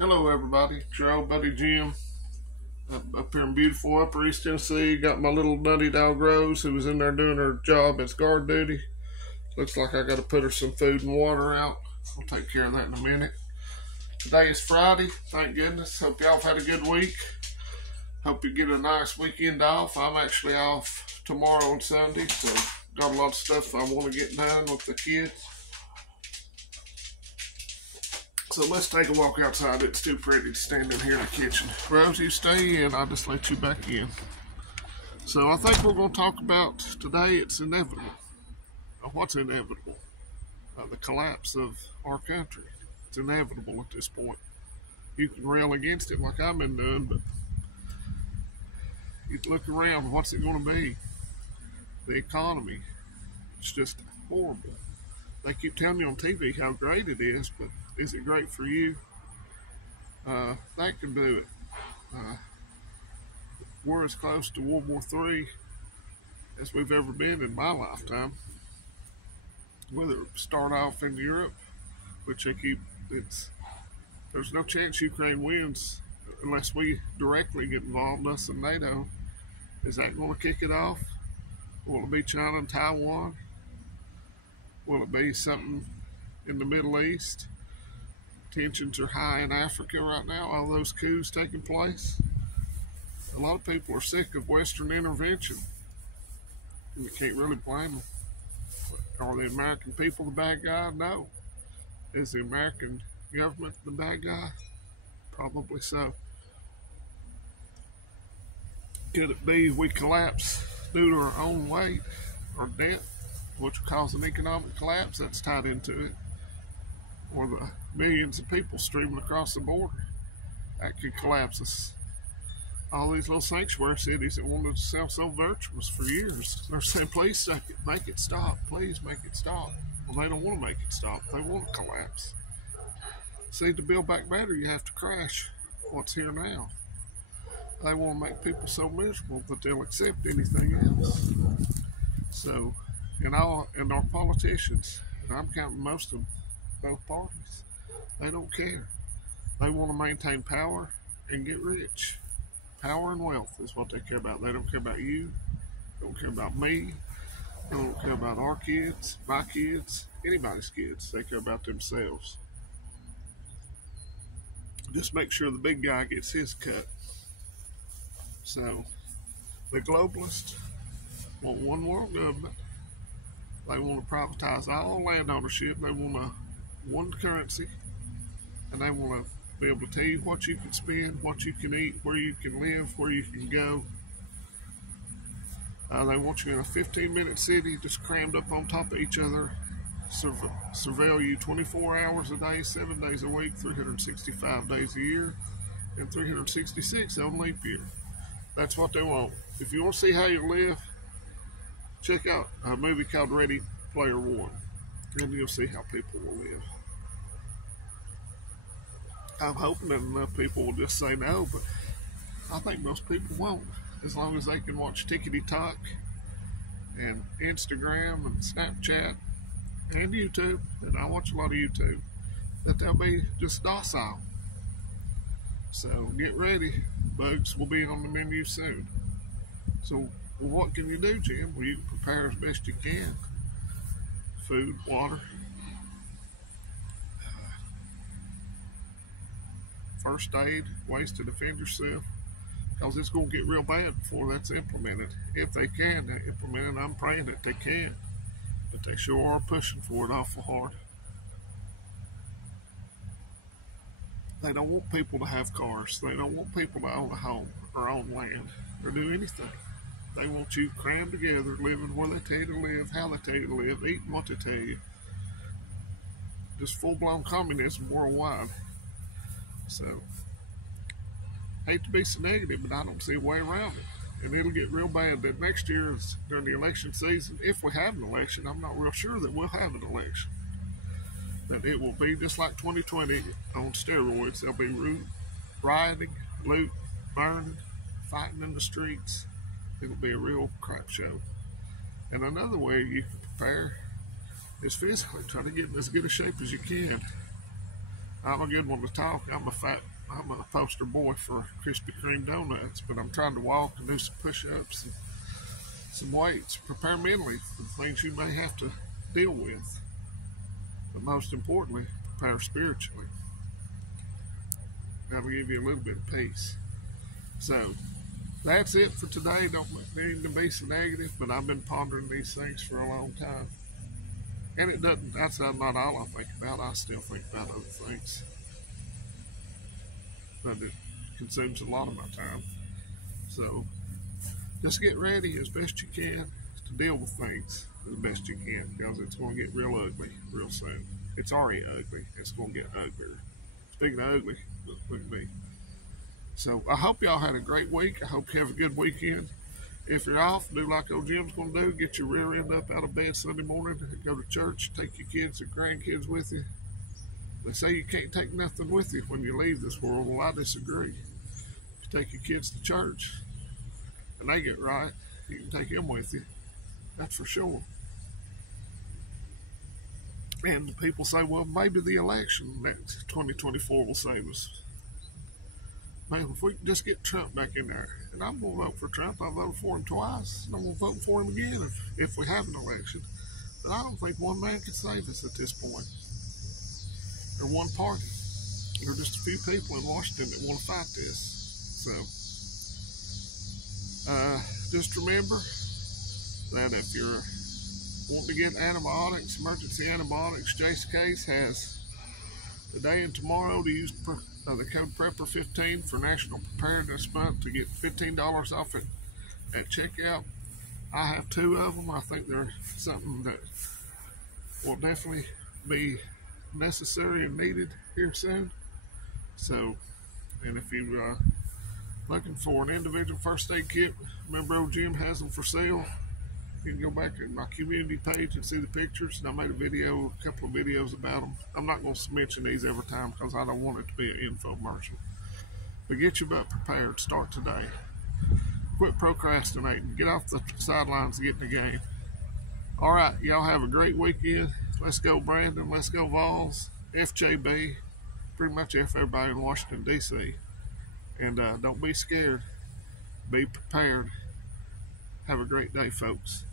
Hello, everybody. It's your old buddy Jim up here in beautiful Upper East Tennessee. Got my little nutty dog Rose, who was in there doing her job as guard duty. Looks like I got to put her some food and water out. I'll take care of that in a minute. Today is Friday. Thank goodness. Hope y'all have had a good week. Hope you get a nice weekend off. I'm actually off tomorrow and Sunday, so got a lot of stuff I want to get done with the kids. So let's take a walk outside. It's too pretty to stand in here in the kitchen. Rose, you stay in. I'll just let you back in. So I think we're going to talk about today, it's inevitable. What's inevitable? The collapse of our country. It's inevitable at this point. You can rail against it like I've been doing, but you look around, what's it going to be? The economy. It's just horrible. They keep telling you on TV how great it is, but is it great for you? That can do it. We're as close to World War III as we've ever been in my lifetime. Whether it start off in Europe, which there's no chance Ukraine wins unless we directly get involved, us and NATO. Is that going to kick it off? Will it be China and Taiwan? Will it be something in the Middle East? Tensions are high in Africa right now, all those coups taking place. A lot of people are sick of Western intervention. And you can't really blame them. Are the American people the bad guy? No. Is the American government the bad guy? Probably so. Could it be we collapse due to our own weight or debt, which will cause an economic collapse? That's tied into it. Or the millions of people streaming across the border. That could collapse us. All these little sanctuary cities that wanted to sound so virtuous for years, they're saying, please make it stop. Please make it stop. Well, they don't want to make it stop. They want to collapse. See, to build back better, you have to crash what's here now. They want to make people so miserable that they'll accept anything else. So, and our politicians, and I'm counting most of both parties, they don't care. They want to maintain power and get rich. Power and wealth is what they care about. They don't care about you. They don't care about me. They don't care about our kids, my kids, anybody's kids. They care about themselves. Just make sure the big guy gets his cut. So, the globalists want one world government. They want to privatize all land ownership. They want one currency. And they want to be able to tell you what you can spend, what you can eat, where you can live, where you can go. They want you in a 15-minute city just crammed up on top of each other, surveil you 24 hours a day, 7 days a week, 365 days a year, and 366 on leap year. That's what they want. If you want to see how you live, check out a movie called Ready Player One, and you'll see how people will live. I'm hoping that enough people will just say no, but I think most people won't, as long as they can watch TikTok and Instagram and Snapchat and YouTube, and I watch a lot of YouTube, that they'll be just docile. So get ready, bugs will be on the menu soon. So what can you do, Jim? Well, you can prepare as best you can. Food, water, first aid, ways to defend yourself, because it's going to get real bad before that's implemented. If they can implement it, I'm praying that they can, but they sure are pushing for it awful hard. They don't want people to have cars. They don't want people to own a home or own land or do anything. They want you crammed together, living where they tell you to live, how they tell you to live, eating what they tell you. Just full-blown communism worldwide. So, hate to be so negative, but I don't see a way around it. And it'll get real bad. That next year, during the election season, if we have an election, I'm not real sure that we'll have an election. That it will be just like 2020 on steroids. There'll be rioting, loot, burning, fighting in the streets. It'll be a real crap show. And another way you can prepare is physically. Try to get in as good a shape as you can. I'm a good one to talk. I'm a poster boy for Krispy Kreme donuts, but I'm trying to walk and do some push-ups and some weights, prepare mentally for the things you may have to deal with. But most importantly, prepare spiritually. That'll give you a little bit of peace. So that's it for today. Don't mean to be so negative, but I've been pondering these things for a long time. And it doesn't, that's not all I think about. I still think about other things. But it consumes a lot of my time. So just get ready as best you can to deal with things as best you can, because it's going to get real ugly real soon. It's already ugly. It's going to get uglier. Speaking of ugly, look at me. So I hope y'all had a great week. I hope you have a good weekend. If you're off, do like old Jim's going to do. Get your rear end up out of bed Sunday morning and go to church. Take your kids and grandkids with you. They say you can't take nothing with you when you leave this world. Well, I disagree. If you take your kids to church and they get right, you can take them with you. That's for sure. And people say, well, maybe the election next 2024 will save us. Man, if we can just get Trump back in there, and I'm going to vote for Trump. I voted for him twice, and I'm going to vote for him again if we have an election. But I don't think one man can save us at this point, or one party. There are just a few people in Washington that want to fight this. So, just remember that if you're wanting to get antibiotics, emergency antibiotics, Jace Case has today and tomorrow to use the code PREPPER15 for National Preparedness Month to get $15 off at checkout. I have 2 of them. I think they're something that will definitely be necessary and needed here soon. So, and if you're looking for an individual first aid kit, remember old Jim has them for sale. You can go back to my community page and see the pictures. And I made a couple of videos about them. I'm not going to mention these every time because I don't want it to be an infomercial. But get your butt prepared. Start today. Quit procrastinating. Get off the sidelines and get in the game. All right, y'all have a great weekend. Let's go Brandon. Let's go Vols. FJB. Pretty much everybody in Washington, D.C. And don't be scared. Be prepared. Have a great day, folks.